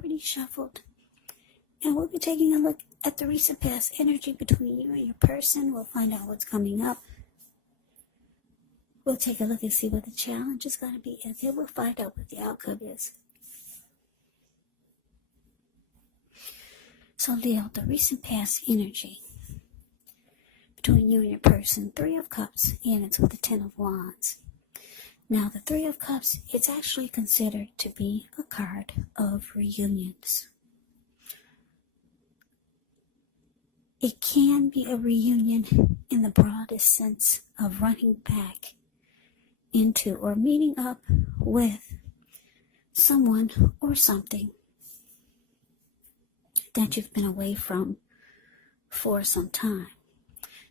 already shuffled. And we'll be taking a look at the recent past energy between you and your person. We'll find out what's coming up. We'll take a look and see what the challenge is going to be, and then we'll find out what the outcome is. So Leo, the recent past energy between you and your person, 3 of Cups, and it's with the 10 of Wands. Now, the 3 of Cups, it's actually considered to be a card of reunions. It can be a reunion in the broadest sense of running back into or meeting up with someone or something that you've been away from for some time.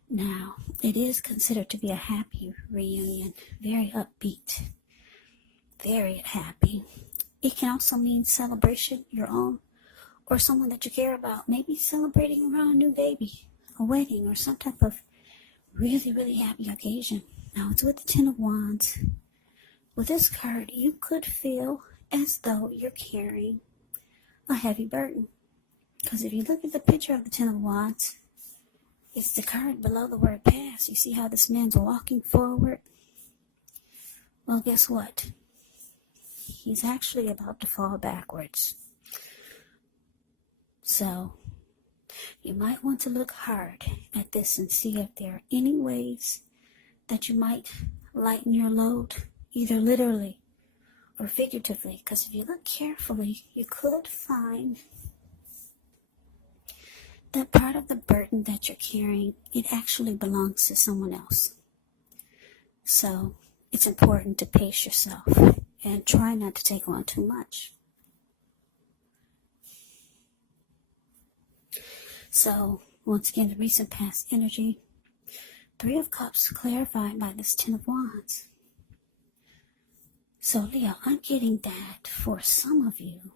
Now, it is considered to be a happy reunion, very upbeat, very happy. It can also mean celebration, your own, or someone that you care about, maybe celebrating around a new baby, a wedding, or some type of really, really happy occasion. Now, it's with the 10 of Wands. With this card, you could feel as though you're carrying a heavy burden. Because if you look at the picture of the 10 of Wands, it's the card below the word past. You see how this man's walking forward? Well, guess what? He's actually about to fall backwards. So, you might want to look hard at this and see if there are any ways that you might lighten your load, either literally or figuratively. Because if you look carefully, you could find that part of the burden that you're carrying, it actually belongs to someone else. So, it's important to pace yourself and try not to take on too much. So, once again, the recent past energy, 3 of Cups clarified by this 10 of Wands. So, Leo, I'm getting that for some of you,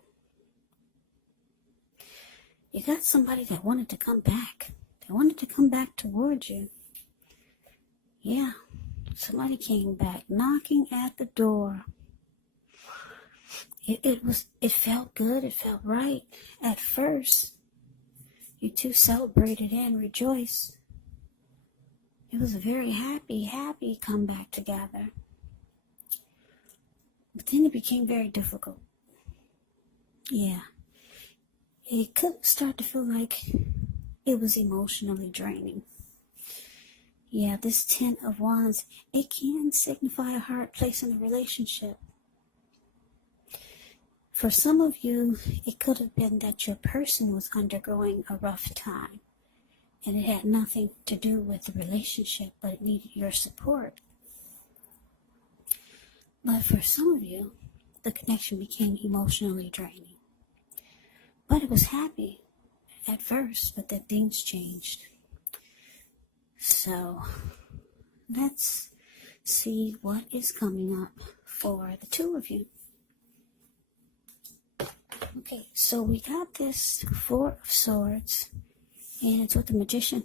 you got somebody that wanted to come back. They wanted to come back towards you. Yeah, somebody came back, knocking at the door. It felt good. It felt right at first. You two celebrated and rejoiced. It was a very happy comeback together. But then it became very difficult. Yeah. It could start to feel like it was emotionally draining. Yeah, this 10 of Wands, it can signify a hard place in a relationship. For some of you, it could have been that your person was undergoing a rough time, and it had nothing to do with the relationship, but it needed your support. But for some of you, the connection became emotionally draining. But it was happy at first, but then things changed. So, let's see what is coming up for the 2 of you. Okay, so we got this 4 of Swords, and it's with the Magician.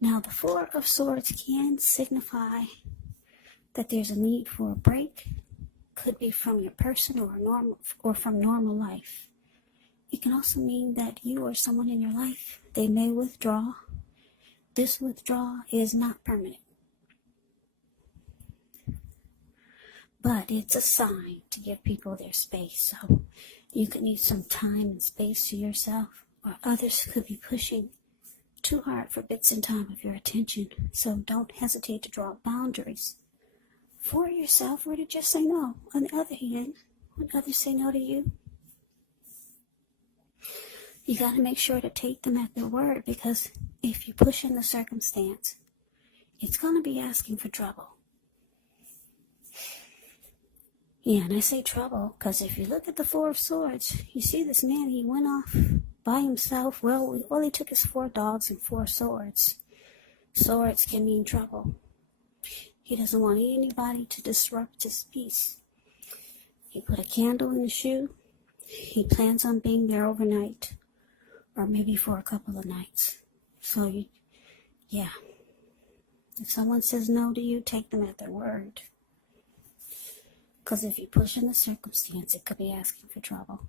Now, the 4 of Swords can signify that there's a need for a break. Could be from your person or from normal life. It can also mean that you or someone in your life, they may withdraw. This withdrawal is not permanent. But it's a sign to give people their space. So you could need some time and space to yourself, or others could be pushing too hard for bits and time of your attention. So don't hesitate to draw boundaries for yourself, or to just say no. On the other hand, when others say no to you, you got to make sure to take them at their word, because if you push in the circumstance, it's going to be asking for trouble. Yeah, and I say trouble because if you look at the 4 of Swords, you see this man, he went off by himself. Well, all he took is 4 dogs and 4 swords. Swords can mean trouble. He doesn't want anybody to disrupt his peace. He put a candle in the shoe. He plans on being there overnight, or maybe for a couple of nights. So, yeah. If someone says no to you, take them at their word. Because if you push in the circumstance, it could be asking for trouble.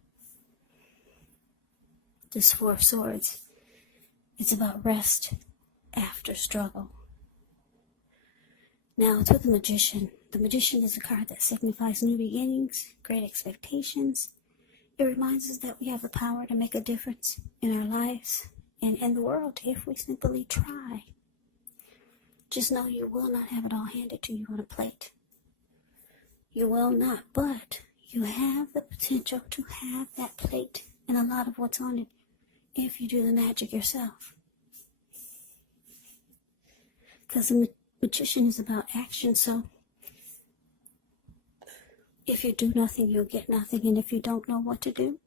This Four of Swords, it's about rest after struggle. Now, to the Magician. The Magician is a card that signifies new beginnings, great expectations. It reminds us that we have the power to make a difference in our lives and in the world if we simply try. Just know you will not have it all handed to you on a plate. You will not, but you have the potential to have that plate and a lot of what's on it if you do the magic yourself. Because the Magician is about action, so if you do nothing, you'll get nothing, and if you don't know what to do,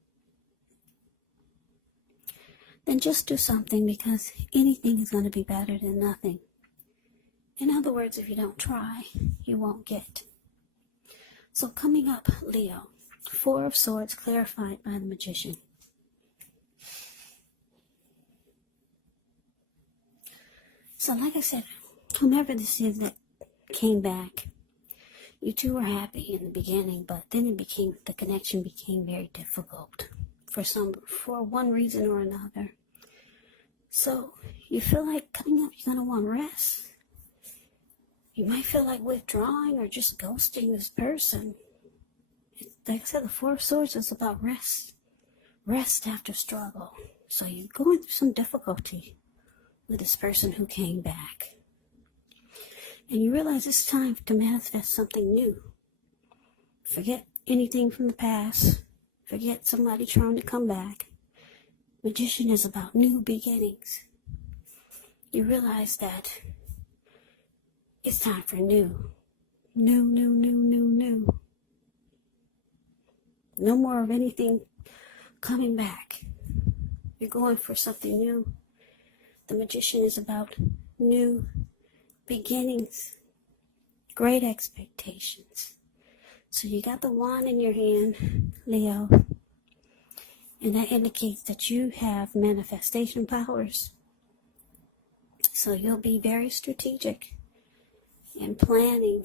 then just do something, because anything is going to be better than nothing. In other words, if you don't try, you won't get. So coming up, Leo, Four of Swords clarified by the Magician. So like I said, whomever this is that came back, you two were happy in the beginning, but then the connection became very difficult for one reason or another. So you feel like coming up, you're going to want rest. You might feel like withdrawing or just ghosting this person. Like I said, the Four of Swords is about rest after struggle. So you're going through some difficulty with this person who came back. And you realize it's time to manifest something new. Forget anything from the past. Forget somebody trying to come back. Magician is about new beginnings. You realize that it's time for new. New. No more of anything coming back. You're going for something new. The Magician is about new beginnings, great expectations. So you got the wand in your hand, Leo, and that indicates that you have manifestation powers. So you'll be very strategic in planning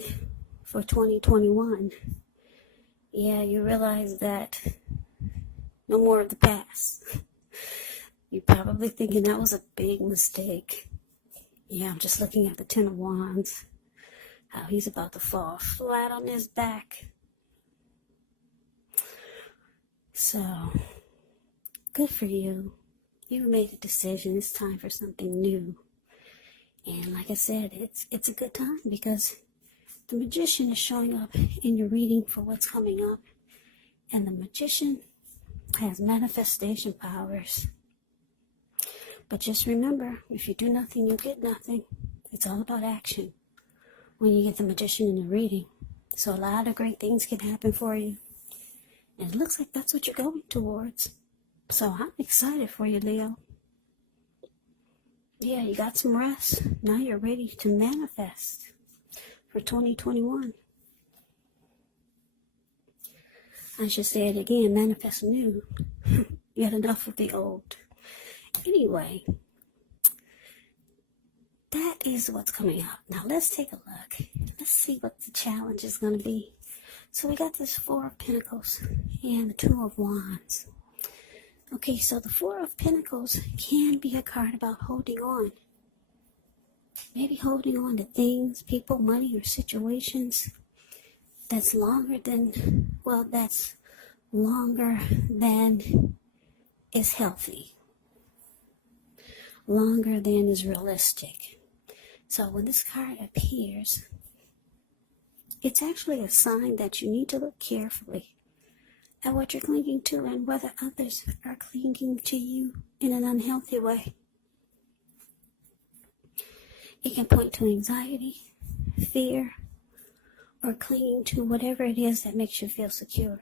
for 2021. Yeah, you realize that no more of the past. You're probably thinking that was a big mistake. Yeah, I'm just looking at the Ten of Wands. How he's about to fall flat on his back. So, good for you. You made a decision. It's time for something new. And like I said, it's a good time because the Magician is showing up in your reading for what's coming up. And the Magician has manifestation powers. But just remember, if you do nothing, you get nothing. It's all about action when you get the Magician in the reading. So a lot of great things can happen for you. And it looks like that's what you're going towards. So I'm excited for you, Leo. Yeah, you got some rest. Now you're ready to manifest for 2021. I should say it again, manifest new. You had enough of the old. Anyway, that is what's coming up. Now let's take a look. Let's see what the challenge is going to be. So we got this Four of Pentacles and the Two of Wands. Okay, so the Four of Pentacles can be a card about holding on. Maybe holding on to things, people, money, or situations that's longer than is healthy. Longer than is realistic. So when this card appears, it's actually a sign that you need to look carefully at what you're clinging to and whether others are clinging to you in an unhealthy way. It can point to anxiety, fear, or clinging to whatever it is that makes you feel secure.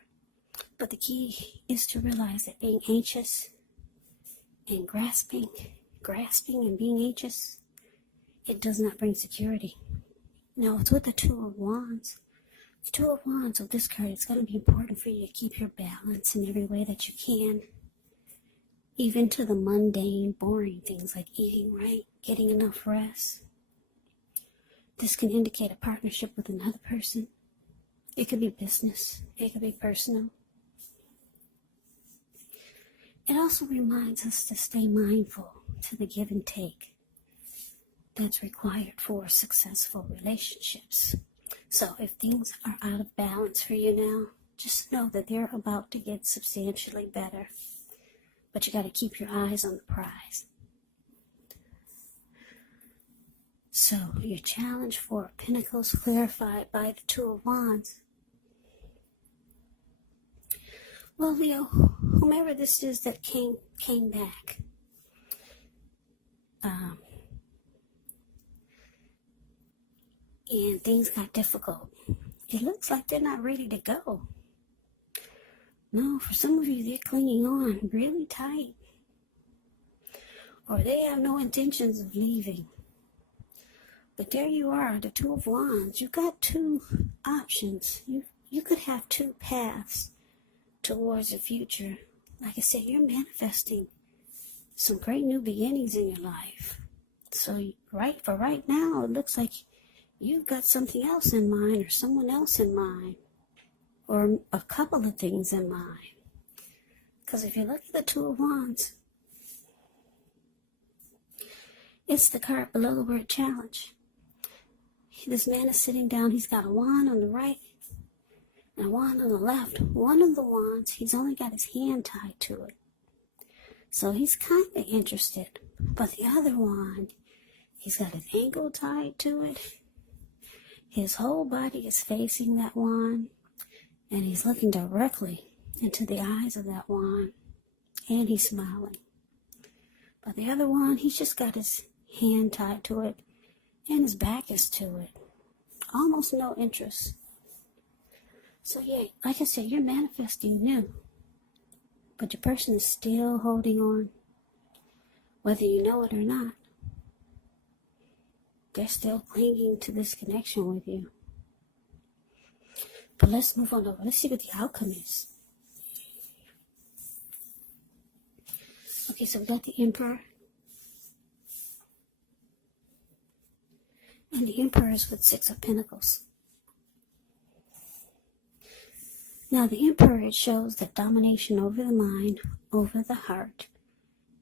But the key is to realize that being anxious and grasping and being anxious, it does not bring security. Now, it's with the Two of Wands. The Two of Wands with this card, it's going to be important for you to keep your balance in every way that you can. Even to the mundane, boring things like eating right, getting enough rest. This can indicate a partnership with another person, It could be business. It could be personal. It also reminds us to stay mindful to the give and take that's required for successful relationships. So if things are out of balance for you now, just know that they're about to get substantially better. But you got to keep your eyes on the prize. So your challenge for Pentacles clarified by the Two of Wands. Well, Leo, whomever this is that came back, and things got difficult. It looks like they're not ready to go. No, for some of you, they're clinging on really tight. Or they have no intentions of leaving. But there you are, the Two of Wands. You've got two options. You could have two paths towards the future. Like I said, you're manifesting some great new beginnings in your life. So for right now, it looks like you've got something else in mind or someone else in mind. Or a couple of things in mind. Because if you look at the Two of Wands, it's the card below the word challenge. This man is sitting down. He's got a wand on the right and a wand on the left. One of the wands, he's only got his hand tied to it. So he's kind of interested. But the other wand, he's got his ankle tied to it. His whole body is facing that wand. And he's looking directly into the eyes of that wand. And he's smiling. But the other one, he's just got his hand tied to it. And his back is to it. Almost no interest. So yeah, like I said, you're manifesting new. But your person is still holding on. Whether you know it or not. They're still clinging to this connection with you. But let's move on over. Let's see what the outcome is. Okay, so we got the Emperor. And the Emperor is with Six of Pentacles. Now the Emperor, it shows that domination over the mind, over the heart,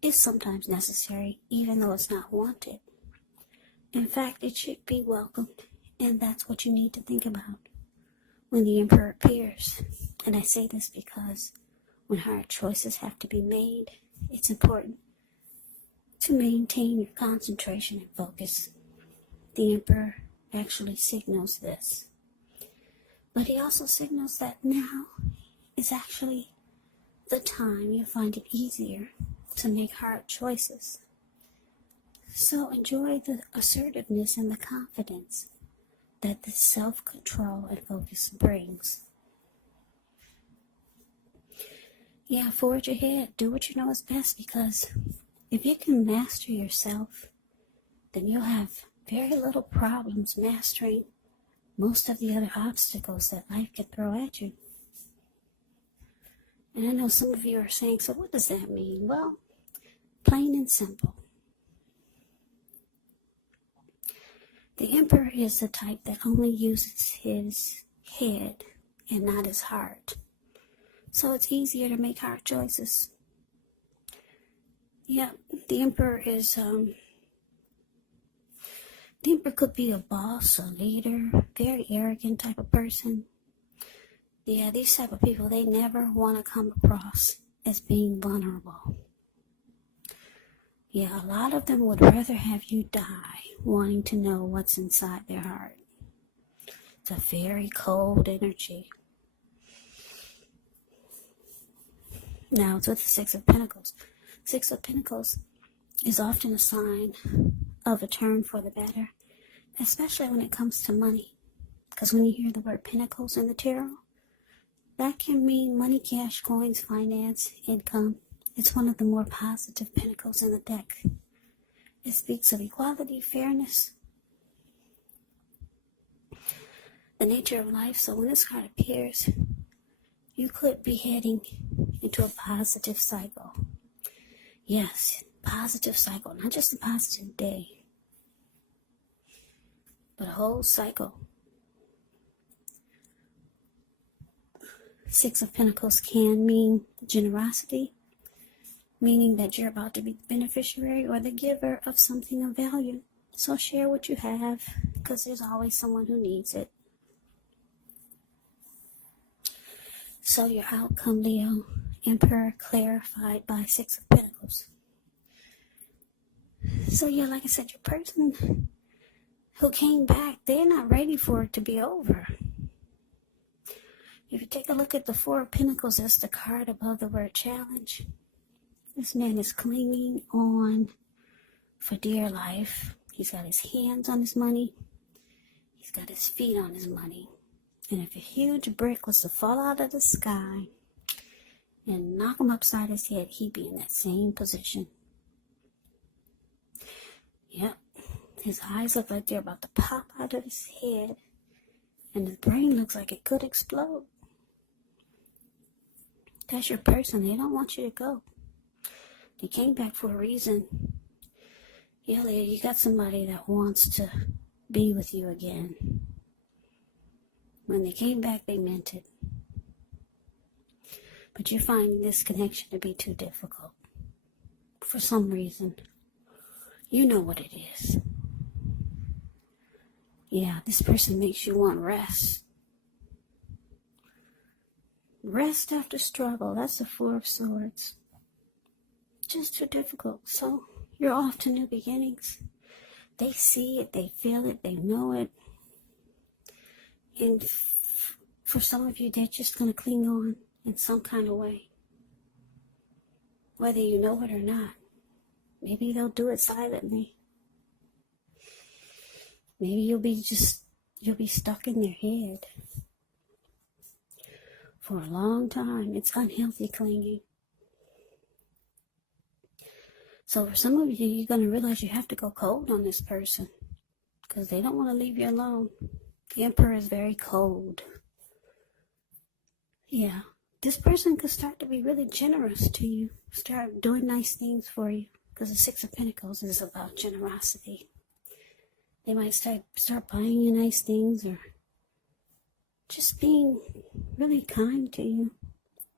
is sometimes necessary, even though it's not wanted. In fact, it should be welcomed, and that's what you need to think about when the Emperor appears. And I say this because when hard choices have to be made, it's important to maintain your concentration and focus. The Emperor actually signals this. But he also signals that now is actually the time you find it easier to make hard choices. So enjoy the assertiveness and the confidence that the self-control and focus brings. Yeah, forge ahead. Do what you know is best, because if you can master yourself, then you'll have very little problems mastering most of the other obstacles that life can throw at you. And I know some of you are saying, so what does that mean? Well, plain and simple. The Emperor is the type that only uses his head and not his heart. So it's easier to make hard choices. Yeah, the Emperor is, the Emperor could be a boss, a leader, very arrogant type of person. Yeah, these type of people, they never want to come across as being vulnerable. Yeah, a lot of them would rather have you die wanting to know what's inside their heart. It's a very cold energy. Now, it's with the Six of Pentacles. Six of Pentacles is often a sign of a turn for the better, especially when it comes to money. Because when you hear the word Pentacles in the tarot, that can mean money, cash, coins, finance, income. It's one of the more positive pentacles in the deck. It speaks of equality, fairness, the nature of life. So when this card appears, you could be heading into a positive cycle. Yes, positive cycle. Not just a positive day, but a whole cycle Six of Pentacles can mean generosity, meaning that you're about to be the beneficiary or the giver of something of value. So share what you have, because there's always someone who needs it. So your outcome, Leo, Emperor clarified by Six of Pentacles. So yeah, like I said, your person who came back, they're not ready for it to be over. If you take a look at the Four of Pentacles, that's the card above the word challenge. This man is clinging on for dear life. He's got his hands on his money. He's got his feet on his money. And if a huge brick was to fall out of the sky and knock him upside his head, he'd be in that same position. Yep. His eyes look like they're about to pop out of his head. And his brain looks like it could explode. That's your person. They don't want you to go. They came back for a reason. Yeah, Leo, you got somebody that wants to be with you again. When they came back, they meant it. But you're finding this connection to be too difficult. For some reason. You know what it is. Yeah, this person makes you want rest. Rest after struggle. That's the Four of Swords. Just too difficult. So you're off to new beginnings. They see it, they feel it, they know it. And for some of you, they're just going to cling on in some kind of way. Whether you know it or not. Maybe they'll do it silently. Maybe you'll be stuck in their head for a long time. It's unhealthy clinging. So for some of you, you're going to realize you have to go cold on this person because they don't want to leave you alone. The Emperor is very cold. Yeah, this person could start to be really generous to you, start doing nice things for you, because the Six of Pentacles is about generosity. They might start buying you nice things or just being really kind to you,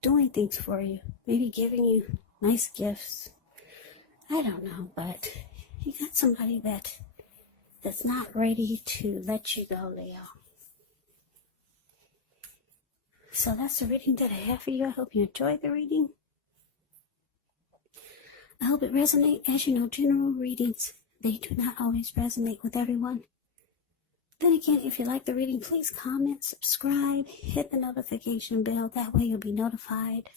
doing things for you, maybe giving you nice gifts. I don't know, but you got somebody that's not ready to let you go, Leo. So that's the reading that I have for you. I hope you enjoyed the reading. I hope it resonates. As you know, general readings, they do not always resonate with everyone. Then again, if you like the reading, please comment, subscribe, hit the notification bell. That way you'll be notified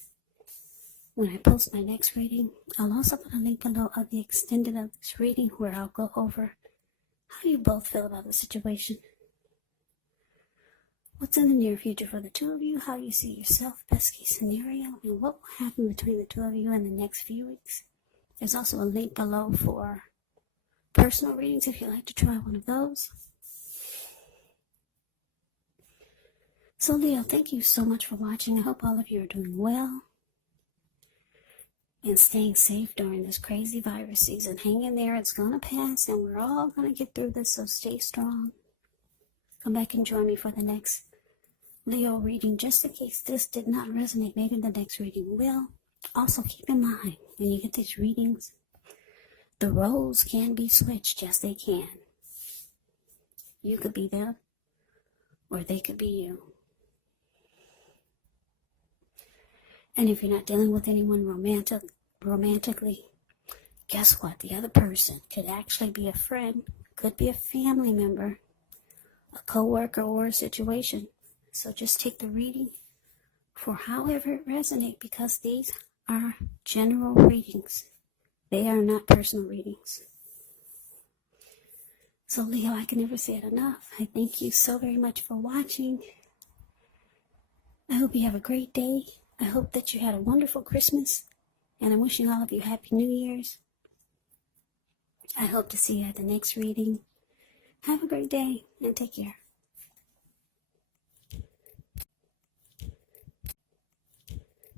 when I post my next reading. I'll also put a link below of the extended of this reading where I'll go over how you both feel about the situation. What's in the near future for the two of you, how you see yourself, best case scenario, and what will happen between the two of you in the next few weeks. There's also a link below for personal readings if you'd like to try one of those. So Leo, thank you so much for watching. I hope all of you are doing well and staying safe during this crazy virus season. Hang in there, it's going to pass, and we're all going to get through this, so stay strong. Come back and join me for the next Leo reading, just in case this did not resonate. Maybe the next reading will. Also, keep in mind, when you get these readings, the roles can be switched. Yes, they can. You could be them, or they could be you. And if you're not dealing with anyone romantically, guess what? The other person could actually be a friend, could be a family member, a co-worker, or a situation. So just take the reading for however it resonates, because these are general readings. They are not personal readings. So Leo, I can never say it enough. I thank you so very much for watching. I hope you have a great day. I hope that you had a wonderful Christmas. And I'm wishing all of you Happy New Year's. I hope to see you at the next reading. Have a great day and take care.